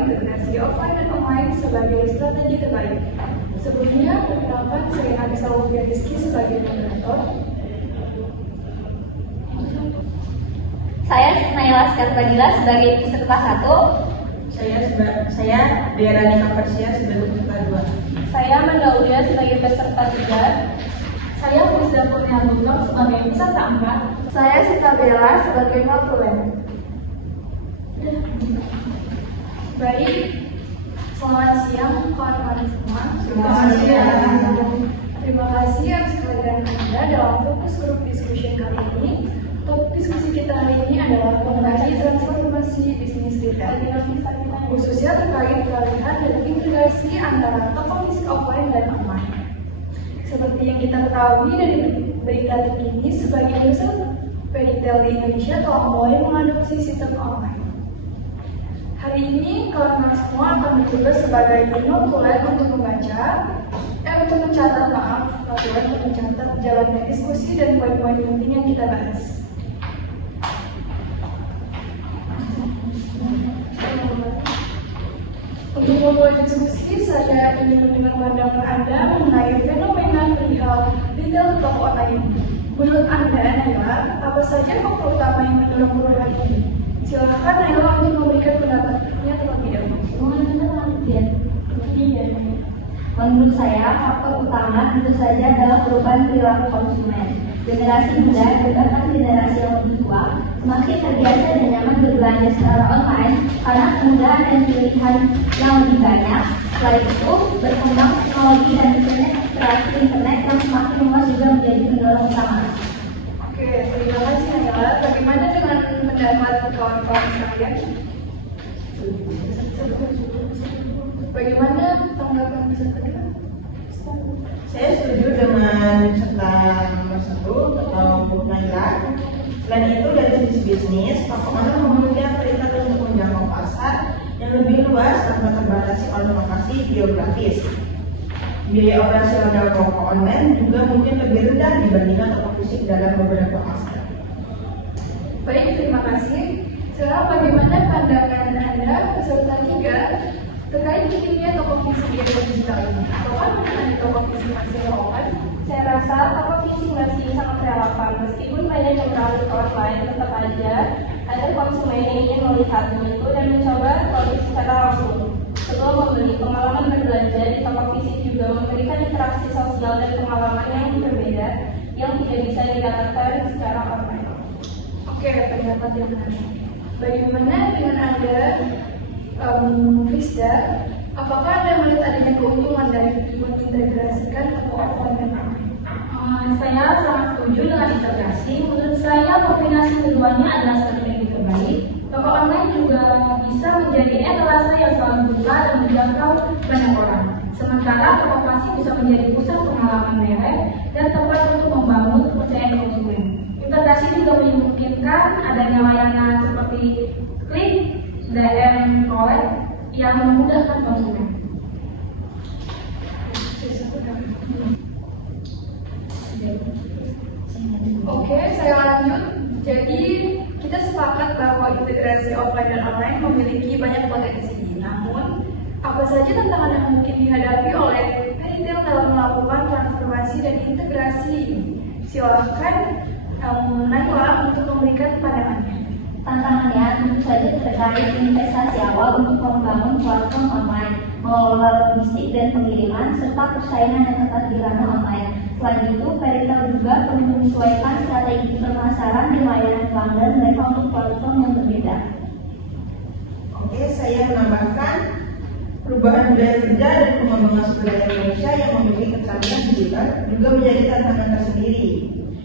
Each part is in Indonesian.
integrasi offline dan online sebagai strategi terbaik. Sebelumnya, perkenalkan saya Anissa Wofia Rizky sebagai moderator. Saya Naila Skartagila sebagai peserta 1. Saya Derani Kapersia sebagai peserta 2. Saya Mandaulia sebagai peserta 3. Saya Wisda Kurnia Lutong sebagai peserta 4. Saya Sita Bella sebagai notulen. Baik, selamat siang kawan-kawan semua. Selamat siang. Terima kasih atas kehadiran Anda dalam fokus grup discussion kali ini. Topik diskusi kita hari ini adalah mengenai transformasi bisnis retail, khususnya terkait peralihan dan integrasi antara toko fisik offline dan online. Seperti yang kita ketahui dari berita terkini, sebagian besar retail di Indonesia telah mulai mengadopsi sistem online. Hari ini, kawan-kawan semua akan bertugas sebagai notulen untuk mencatat jalannya diskusi dan poin-poin penting yang kita bahas. Untuk memulai diskusi, saya ingin mendengar pandangan Anda mengenai fenomena perihal retail toko online ini. Menurut Anda, Naila, apa saja faktor utama yang mendorong perubahan ini? Silakan Naila untuk memberikan pendapatnya terlebih dahulu. Menurut saya, faktor utama tentu saja adalah perubahan perilaku konsumen. Generasi muda, bahkan generasi yang lebih tua, semakin terbiasa dan nyaman berbelanja secara online karena kemudahan dan pilihan yang lebih banyak. Selain itu, berkembang teknologi dan interaksi internet yang semakin luas juga menjadi pendorong utama. Oke, terima kasih Naila. Bagaimana dengan pendapat kawan-kawan sekalian? Bagaimana tanggapan peserta kita? Saya setuju dengan peserta nomor 1 atau Bu Naila. Selain itu, dari sisi bisnis, toko online memiliki fasilitas untuk menjangkau pasar yang lebih luas tanpa terbatasi oleh lokasi geografis. Biaya operasional toko online juga mungkin lebih rendah dibandingkan toko fisik dalam beberapa aspek. Baik, terima kasih. Sekarang bagaimana pandangan Anda peserta 3 terkait pentingnya toko fisik di era digital ini? Apakah mengenai toko fisik masih relevan? Saya rasa toko fisik masih sangat relevan meskipun banyak yang beralih ke online, tetap aja ada konsumen yang ingin melihat itu dan mencoba produk secara langsung. Sebelum membeli, pengalaman berbelanja di toko fisik juga memberikan interaksi sosial dan pengalaman yang berbeda yang tidak bisa didapatkan secara online. Oke, pendapat yang menarik. Bagaimana dengan Anda, Rizda? Apakah Anda melihat adanya keuntungan dari mengintegrasikan toko offline dan online? Saya sangat setuju dengan integrasi. Menurut saya kombinasi keduanya adalah strategi terbaik. Toko online juga bisa menjadi etalase yang selalu buka dan menjangkau banyak orang. Sementara toko fasik bisa menjadi pusat pengalaman merek dan tempat untuk membangun kepercayaan konsumen. Integrasi juga memungkinkan adanya layanan seperti klik, DM, collect yang memudahkan konsumen. Oke, saya lanjut. Jadi, kita sepakat bahwa integrasi offline dan online memiliki banyak potensi. Namun, apa saja tantangan yang mungkin dihadapi oleh retail dalam melakukan transformasi dan integrasi ini? Silakan Naila untuk memberikan pandangannya. Tantangannya tentu saja terkait investasi awal untuk membangun platform online, mengelola logistik dan pengiriman, serta persaingan yang ketat di ranah online. Selain itu, retail juga perlu menyesuaikan strategi pemasaran dan layanan pelanggan mereka untuk platform yang berbeda. Oke, saya menambahkan perubahan budaya kerja dan pengembangan budaya Indonesia yang memiliki kecanggihan digital juga menjadi tantangan tersendiri.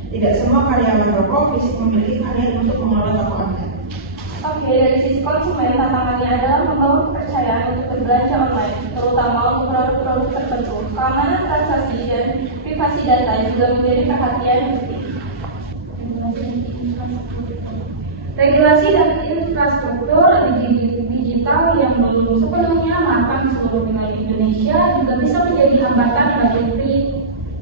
Tidak semua karyawan toko fisik memiliki keahlian untuk mengelola toko online. Oke, dari sisi konsumen, tantangannya adalah membangun kepercayaan untuk berbelanja online, terutama untuk produk-produk tertentu. Keamanan transaksi dan privasi data juga menjadi perhatian yang penting. Regulasi dan infrastruktur digital yang belum sepenuhnya matang di seluruh wilayah Indonesia juga bisa menjadi hambatan bagi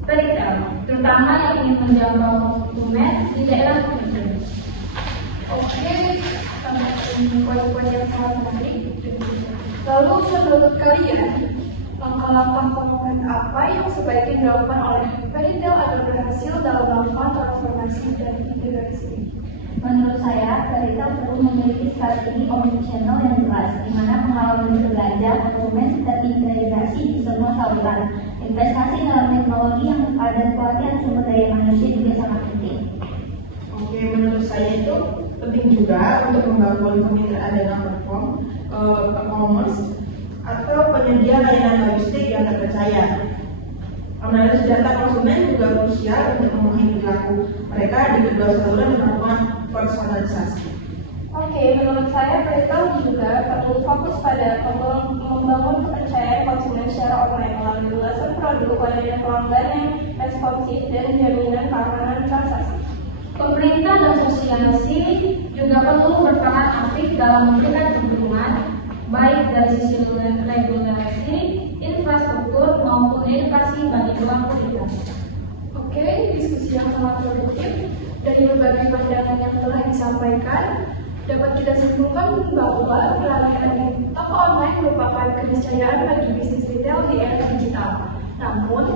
retail, terutama yang ingin menjangkau konsumen di daerah terpencil. Oke, poin-poin yang sangat menarik. Lalu menurut kalian, langkah-langkah konkret apa yang sebaiknya dilakukan oleh Peritel agar berhasil dalam melakukan transformasi dan integrasi? Menurut saya, Peritel perlu memiliki strategi omnichannel yang jelas, di mana pengalaman berbelanja konsumen terintegrasi di semua saluran. Investasi dalam teknologi yang tepat dan pelatihan sumber daya manusia juga sangat penting. Oke, menurut saya itu penting juga untuk membangun kemitraan dengan platform e-commerce atau penyedia layanan logistik yang terpercaya. Analisis data konsumen juga krusial untuk memahami perilaku mereka di kedua saluran dan melakukan personalisasi. Oke, menurut saya Peritel juga perlu fokus pada membangun kepercayaan konsumen secara online melalui ulasan produk, layanan pelanggan yang responsif, dan jaminan keamanan transaksi. Pemerintah dan asosiasi juga perlu berperan aktif dalam memberikan dukungan baik dari sisi regulasi, infrastruktur maupun edukasi bagi pelaku usaha. Oke, diskusi yang sangat produktif. Dari berbagai pandangan yang telah disampaikan, dapat kita simpulkan bahwa pelatihan toko online merupakan keniscayaan bagi bisnis retail di era digital. Namun,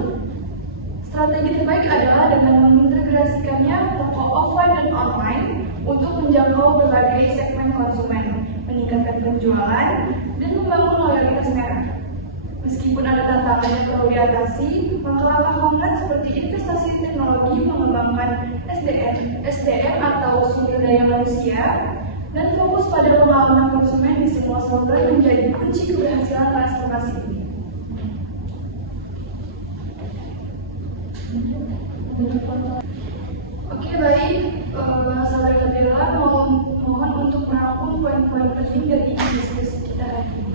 strategi terbaik adalah dengan mengintegrasikannya toko offline dan online untuk menjangkau berbagai segmen konsumen, meningkatkan penjualan, dan membangun loyalitas merek. Meskipun ada tantangan yang perlu diatasi, langkah-langkah konkret seperti investasi teknologi, mengembangkan SDM atau sumber daya manusia, dan fokus pada pengalaman konsumen di semua saluran menjadi kunci keberhasilan transformasi ini. Oke, baik. Sahabat Katila, mohon untuk merangkum poin-poin penting dari diskusi kita hari ini.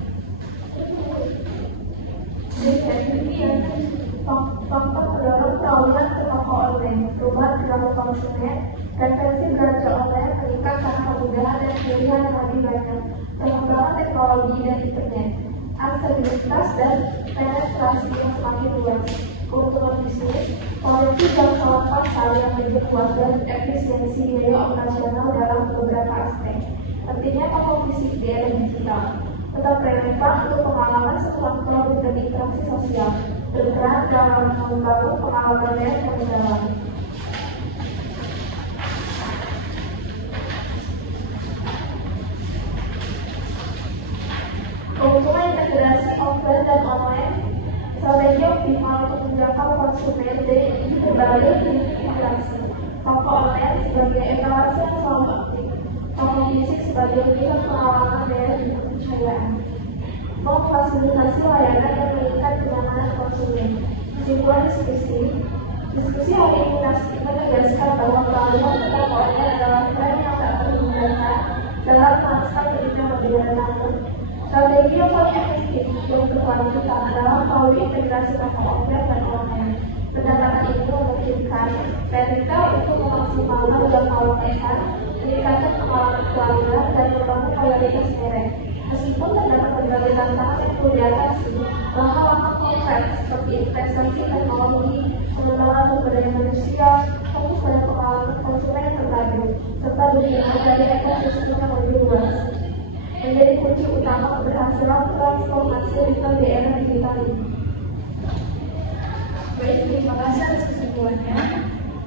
Faktor pendorong tawuran ke toko online, perubahan perilaku konsumen, referensi belanja online meningkat karena kemudahan dan pilihan yang lebih banyak, pengembangan teknologi dan internet, aksesibilitas dan penetrasi yang semakin luas, keuntungan bisnis, potensi jangkauan pasar yang lebih kuat dan efisiensi biaya operasional dalam beberapa aspek. Pentingnya toko fisik di era digital. Tetap relevan untuk pengalaman setelah produk dan interaksi sosial, berperan dalam membangun pengalaman yang mendalam. Keuntungan integrasi offline dan online, strategi optimal untuk menjangkau konsumen dari berbagai interaksi. Toko online sebagai etalase yang selalu aktif, toko fisik sebagai pilihan pengalaman dan kepercayaan. Memfasilitasi layanan yang meningkatkan kenyamanan konsumen. Kesimpulan diskusi hari ini menegaskan bahwa pelabuhan toko online adalah tren yang tak terhindarkan dalam menghasilkan kehidupan modern namun. Strategi yang paling efektif untuk berkelanjutan adalah melalui integrasi toko online dan online. Pendekatan ini memungkinkan Peritel untuk memaksimalkan jangkauan pasar, meningkatkan pengalaman pelanggan, dan membangun loyalitas merek. Meskipun terdapat berbagai tantangan yang perlu diatasi, langkah-langkah konkret seperti investasi teknologi, pengembangan sumber daya manusia, fokus pada pengalaman konsumen yang terpadu, serta dukungan dari ekosistem yang lebih luas, menjadi kunci utama keberhasilan transformasi retail di era digital ini. Baik, terima kasih atas kesimpulannya.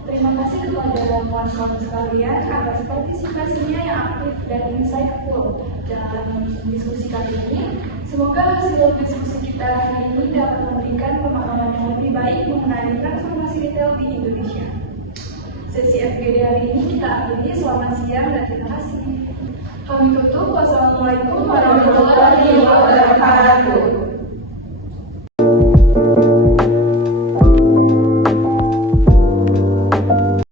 Terima kasih kepada kawan-kawan sekalian atas partisipasinya yang aktif dan insightful dalam diskusi kali ini. Semoga hasil diskusi kita hari ini dapat memberikan pemahaman yang lebih baik mengenai transformasi retail di Indonesia. Sesi FGD hari ini kita akhiri. Selamat siang dan terima kasih. Kami tutup. Wassalamualaikum warahmatullahi wabarakatuh.